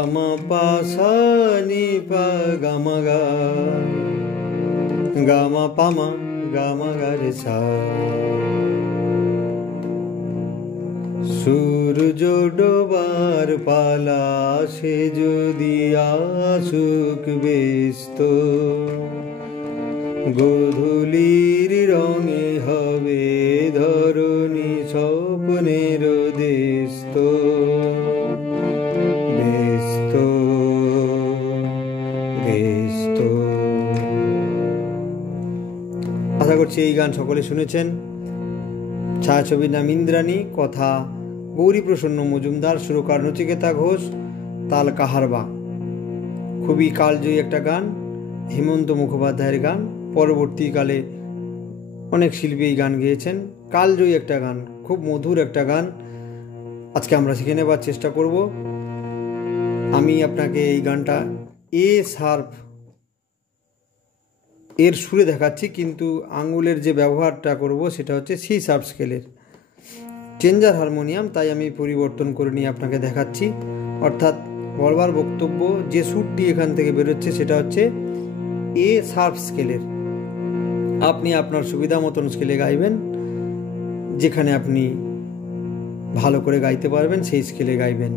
গাম পা সা নি পা গাম গা গাম পা মা গাম গা রে সা। সূর্য ডোবার পালা সে যদি আসুক ব্যস্ত, গোধূলির রঙে হবে ধরণী স্বপ্নের দেস্ত ব্যস্ত ব্যস্ত। আশা করছি এই গান সকলে শুনেছেন। ছায়াছবির নাম ইন্দ্রাণী, কথা গৌরী প্রসন্ন মজুমদার, সুরকার নচিকেতা ঘোষ, তাল কাহারবা। খুবই কালজয়ী একটা গান, হেমন্ত মুখোপাধ্যায়ের গান। পরবর্তীকালে অনেক শিল্পী এই গান গেয়েছেন। কালজয়ী একটা গান, খুব মধুর একটা গান। আজকে আমরা শিখে নেবার চেষ্টা করব। আমি আপনাকে এই গানটা এ শার্প এর সুরে দেখাচ্ছি, কিন্তু আঙ্গুলের যে ব্যবহারটা করব সেটা হচ্ছে সি শার্প স্কেলের। চেঞ্জার হারমোনিয়াম, তাই আমি পরিবর্তন করে নিয়ে আপনাকে দেখাচ্ছি। অর্থাৎ বলবার বক্তব্য, যে সুরটি এখান থেকে বেরোচ্ছে সেটা হচ্ছে এ শার্প স্কেলের। আপনি আপনার সুবিধা মতন স্কেলে গাইবেন, যেখানে আপনি ভালো করে গাইতে পারবেন সেই স্কেলে গাইবেন।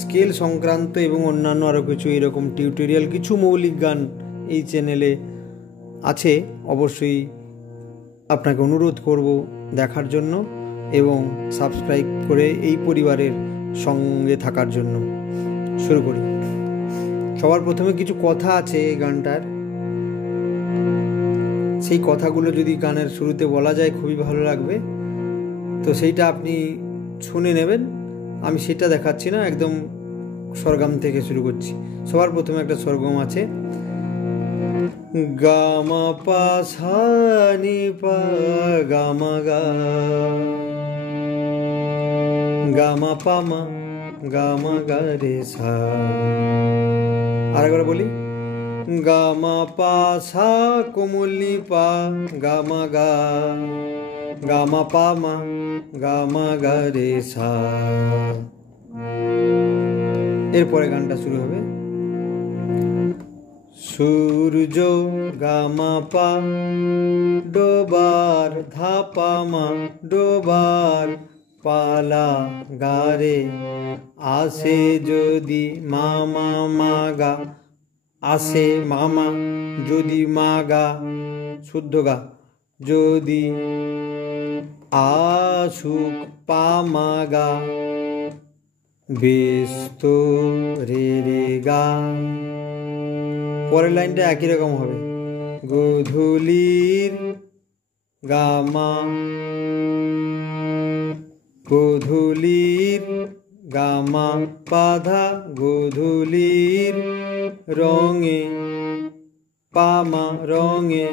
স্কেল সংক্রান্ত এবং অন্যান্য আরও কিছু এরকম টিউটোরিয়াল, কিছু মৌলিক গান এই চ্যানেলে আছে। অবশ্যই আপনাকে অনুরোধ করব দেখার জন্য এবং সাবস্ক্রাইব করে এই পরিবারের সঙ্গে থাকার জন্য। শুরু করি। সবার প্রথমে কিছু কথা আছে এই গানটার, সেই কথাগুলো যদি গানের শুরুতে বলা যায় খুবই ভালো লাগবে। তো সেইটা আপনি শুনে নেবেন, আমি সেটা দেখাচ্ছি না, একদম স্বরগাম থেকে শুরু করছি। সবার প্রথমে একটা স্বরগম আছে, গাম পা সা নি পা গাম গা গাম পা মা গাম গা রে সা। আরেকবার বলি, গাম পা সা কোমল নি পা গাম গা গাম পা মা গাম গা রে সা। এরপরে গানটা শুরু হবে, সূর্য গাম পা ডোবার ধাপা মা ডোবার পালা গারে আসে যদি মামা মাগা আসে মামা যদি মাগা শুদ্ধ গা যদি আসুক পামাগা ব্যস্ত রে রে গা। পরের লাইনটা একই রকম হবে, গোধূলির গামা গোধূলির গামা পাধা গোধূলির রঙে পামা রঙে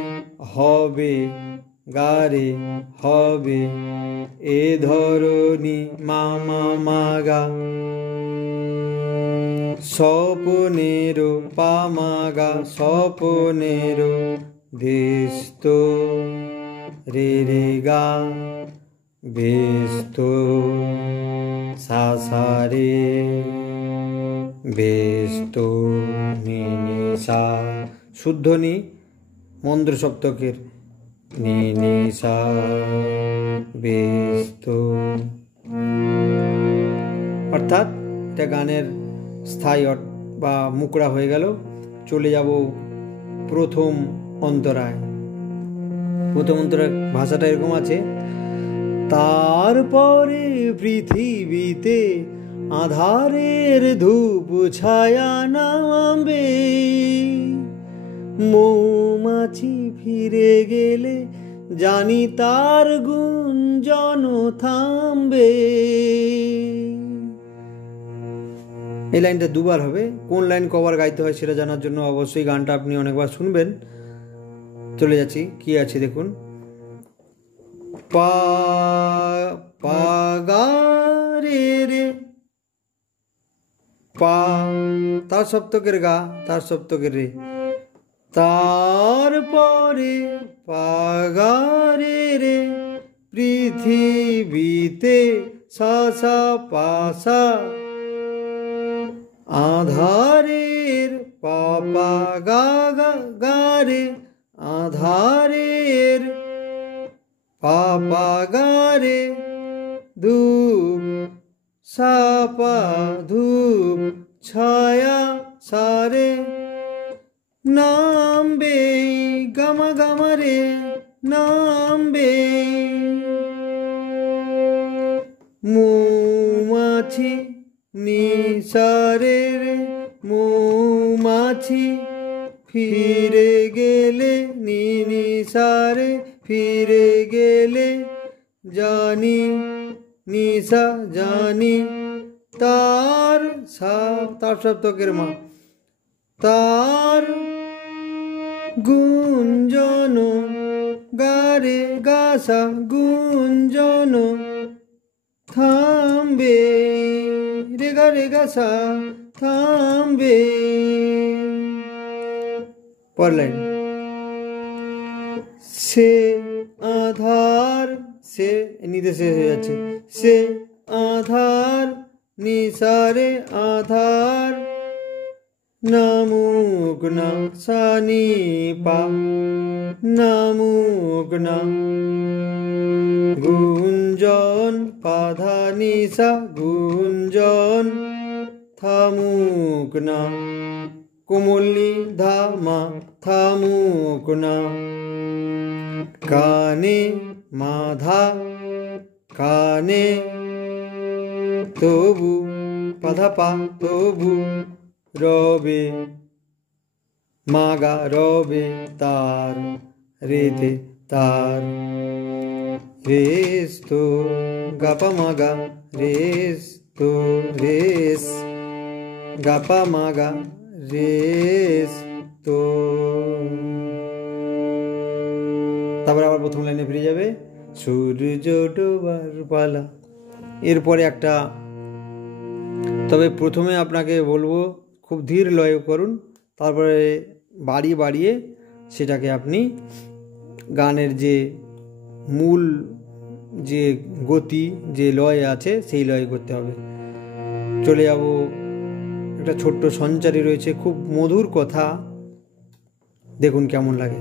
হবে গারে হবে এ ধরণী মামা মাগা স্বপনেরো পামাগা স্বপনেরো দেস্ত রে রে গা ব্যস্ত সা সা রে ব্যস্ত নি নি সা। শুদ্ধ নি মন্দ্র সপ্তকের নি নি সা ব্যস্ত। অর্থাৎ এটা গানের স্থায়ী বা মুকড়া হয়ে গেল। চলে যাব প্রথম অন্তরায়। প্রথম অন্তরায় ভাষাটা এরকম আছে, তারপরে পৃথিবীতে আধারের ধূপ ছায়া নামবে, মৌমাছি ফিরে গেলে জানি তার গুঞ্জন থামবে। এই লাইনটা দুবার হবে। কোন লাইন কবার গাইতে হয় সেটা জানার জন্য অবশ্যই গানটা আপনি অনেকবার শুনবেন। চলে যাচ্ছি, কি আছে দেখুন, পা পা গা রে রে পা, তার সপ্তকের গা তার সপ্তকের রে, তারপরে পা গা রে রে পৃথিবীতে সা সা পা সা আধারের পাপা গা গা গা রে, আধারের পাপা গা রে, ধূপ সাপা ধূপ ছায়া সারে, নামবে গামা গামা রে, নামবে মৌমাছি নিসারে রে, মৌমাছি ফিরে গেলে নিসারে ফিরে গেলে, জানি নিশা জানি তার তার সপ্তকের মা, তার গুঞ্জন গারে গাসা গুঞ্জন, থামবে রেগা রেগা সা থামবে। পরের লাইন, সে আধার, সে নিতে শেষ হয়ে যাচ্ছে, সে আধার নিসারে আধার, নামুক না সানি পা, নামুক না গুঞ্জন পাধা নিসা গুঞ্জন, থামুক না কোমলি ধামা থামুক না, কানে মাধা কানে তবু পাধা পা তবু, রবে মাগা রবে তার রেতে তার, রেস তো গাপা মাগা রেস তো রেস গাপা মাগা রেস তো। তারপরে আবার প্রথম লাইনে ফিরে যাবে, সূর্য ডোবার পালা। এরপরে একটা, তবে প্রথমে আপনাকে বলবো খুব ধীর লয় করুন, তারপরে বাড়িয়ে বাড়িয়ে সেটাকে আপনি গানের যে মূল যে গতি যে লয় আছে সেই লয় করতে হবে। চলে যাব, একটা ছোট্ট সঞ্চারী রয়েছে, খুব মধুর কথা, দেখুন কেমন লাগে।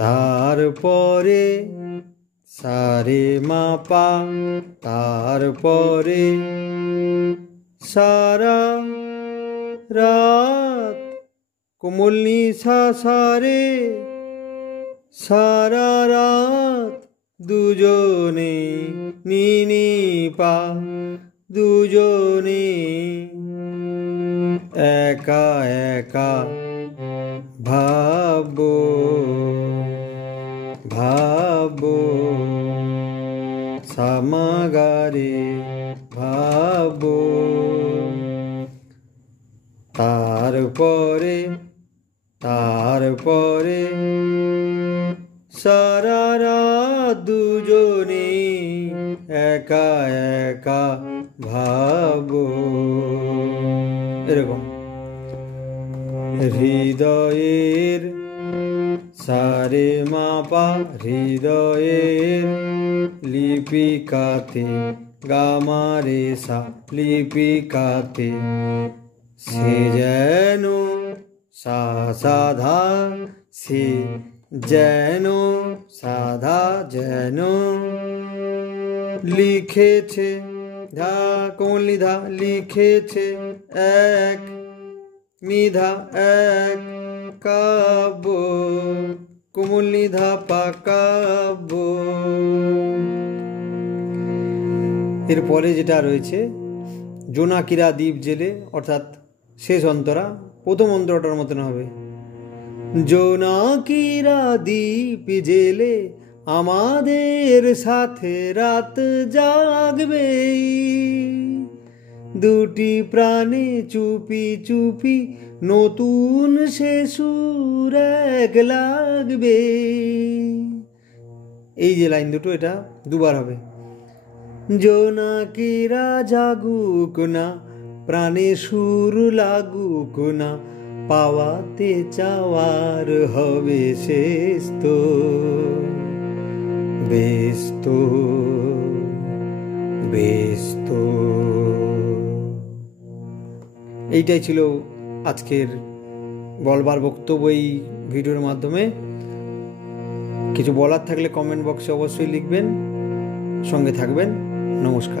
তারপরে সারে মাপা, তারপরে সারা রাত কোমল নিশা সারে, সারা রাত দুজনে নিনি পা, দুজনে একা একা ভাবো ভাবো, সামাগারে ভাবো, তারপরে তারপরে সারা রাত দুজনে একা একা ভাবো, এরকম। হৃদয়ের সারে মাপা, হৃদয়ের লিপিকাতে গামারে সা লিপিকাতে, সে যেন সাধা, সে যেন সাধা যেন লিখেছে, ধা কোমল নিধা লিখেছে এক নিধা এক কাব্য, কোমল নিধা পা কাব্য। এরপরে যেটা রয়েছে, জোনাকিরা দ্বীপ জেলে, অর্থাৎ শেষ অন্তরা প্রথম অন্তরাটার মতন হবে। জোনাকিরা দ্বীপ জেলে আমাদের সাথে রাত জাগবে, দুটি প্রাণে চুপি চুপি নতুন সে সুর এক লাগবে। এই যে লাইন দুটো, এটা দুবার হবে। জোনাকিরা জাগুক না, প্রাণে সুর লাগুক না, পাওয়াতে চাওয়ার হবে শেষ তো, বেশ তো বেশ তো। এইটাই ছিল আজকের বলবার বক্তব্য। এই ভিডিওর মাধ্যমে কিছু বলার থাকলে কমেন্ট বক্সে অবশ্যই লিখবেন। সঙ্গে থাকবেন। নমস্কার।